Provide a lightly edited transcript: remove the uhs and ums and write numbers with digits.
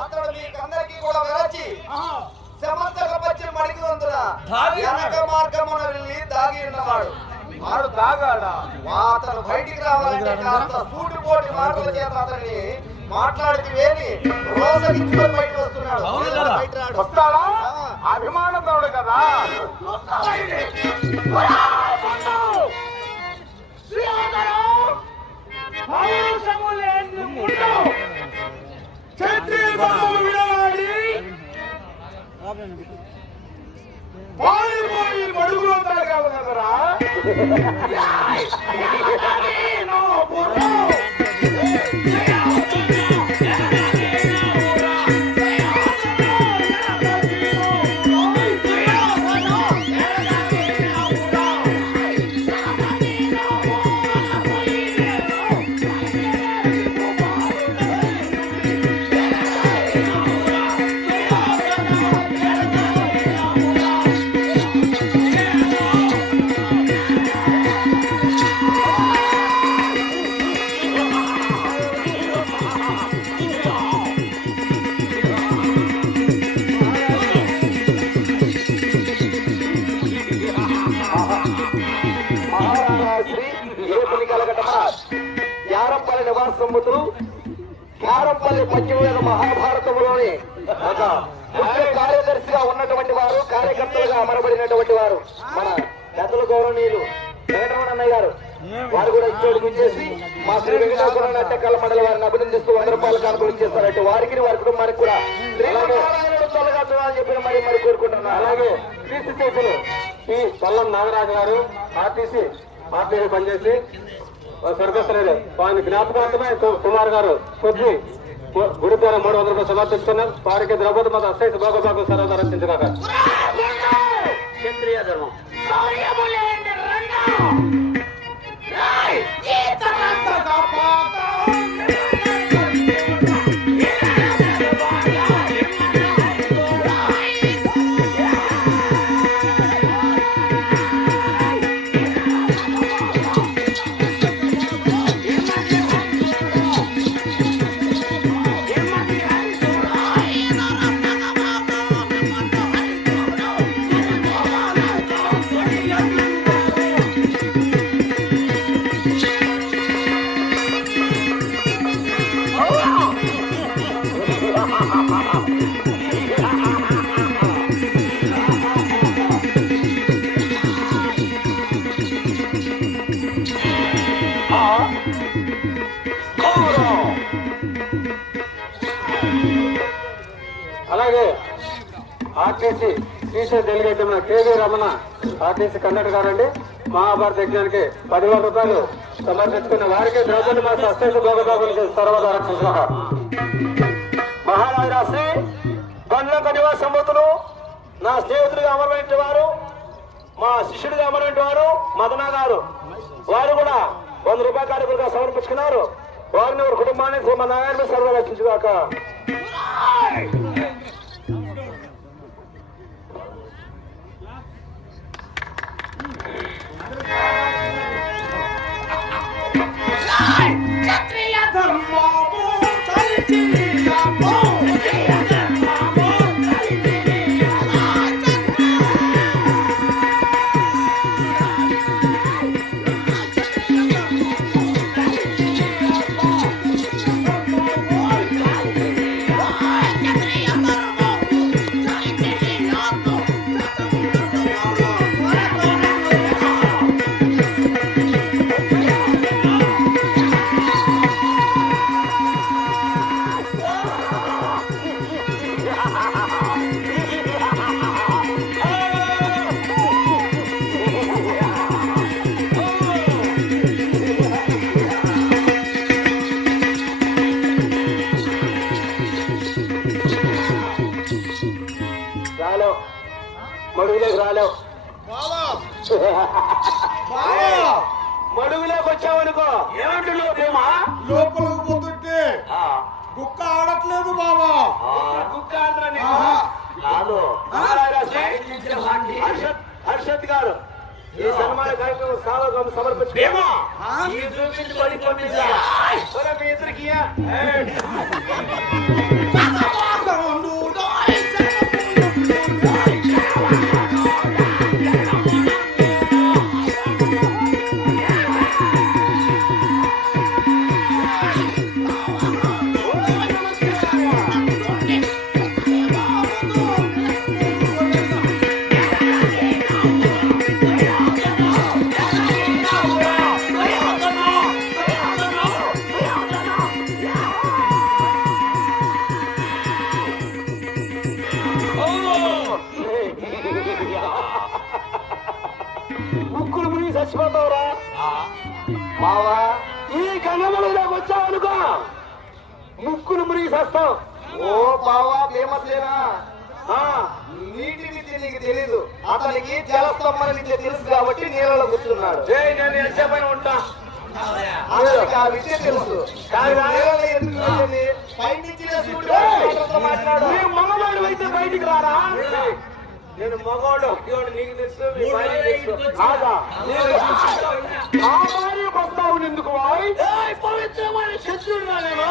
అతడు మీకందరికీ కూడా విరచి సమంతక పచ్చి మడికి వంతుడా వెనక మార్గమున వెళ్ళి దాగి ఉన్నవాడు. వాడు దాగాడా? అతను బయటికి రావాలంటే కాస్త సూటిపోటి మాటల చేత అతన్ని మాట్లాడితే వేని రోజుకి బయటకు వస్తున్నాడు. వస్తాడా? అభిమానపరుడు కదా. మడుగులు ఉంటాడు కదరా. క్యారంపల్లి నివాసముతులు క్యారంపల్లి పశ్చిమ మహాభారతంలోని ఒక ముఖ్య కార్యదర్శిగా ఉన్నటువంటి వారు, కార్యకర్తలుగా అమరబడినటువంటి వారు మన పెద్దల గౌరవనీయులు వెంకటరమణయ్య గారు. వారు కూడా ఇచ్చోటికి చేసి మా శ్రీ వెంకటేశ్వర నాట్యకాల మండలి వారిని అభినందిస్తూ 100 రూపాయలు కానుకలు చేస్తారంటే వారికి వారి కుటుంబానికి కూడా అని చెప్పి మరి కోరుకుంటున్నాను. అలాగే టీసీ చేతులు పి పల్లం నాగరాజు గారు ఆర్టీసీ పనిచేసి స్వర్గస్థులైన వారిని జ్ఞాపకార్థమే కుమార్ గారు కొద్ది గుడి ద్వారా 300 రూపాయలు సమర్పిస్తున్నారు. వారికి ద్రౌపది మాత అస్థైత భోగభాగం సర్వదర్శించగాక. క్షత్రియ ధర్మం అలాగే ఆర్టీసీ టీచర్ డెలిగేట్ మన కేవీ రమణ ఆర్టీసీ కన్నడ గారండి మహాభారత యజ్ఞానికి 10,000 రూపాయలు సమర్పించుకున్న వారికి ద్రౌపది మాత అస్థైత భోగభాగులకి సర్వదా రక్షించక. మహారాజరాశ్రీ గండ్లక నివాసంబతులు నా స్నేహితుడిగా అమరమైన వారు, మా శిష్యుడిగా అమరమైన వారు మదన గారు, వారు కూడా 100 రూపాయల కానుకలుగా సమర్పించుకున్నారు. వారిని వారి కుటుంబాన్ని శ్రీమన్నారాయణ సర్వ రక్షించుగాక. మడుగులోకి రాలేవు, మడుగులోకి వచ్చావనుకో ఏమంటున్నావు భీమా? లోపలికి పోతుంటే కుక్క ఆడట్లేదు బాబా. కుక్క కాదు హర్షత్ గారు ఈ సన్మాన కార్యక్రమం సావకం సమర్పించు ఈ చూపించి పడి పంపించా మీ ఇద్దరికి ముక్కులు మునిగి చచ్చిపోతావురా మావా ఈ గంగమలో దాకా వచ్చావనుకో ముక్కులు మునిగి చస్తావు. ఓ బావా ఫేమస్లేనా నీటి విద్య నీకు తెలీదు. అతనికి జలస్తంభన విద్య తెలుసు కాబట్టి నీళ్ళలో కూర్చున్నాడు. నేను ఎంతసేపైనా ఉంటా అతనికి ఆ విద్య తెలుసు. మాట్లాడు మగవాడు అయితే బయటికి రారా. నేను మగవాడు నీకు తెలుసు వస్తావు ఎందుకు పవిత్రమైన శత్రుడు నేను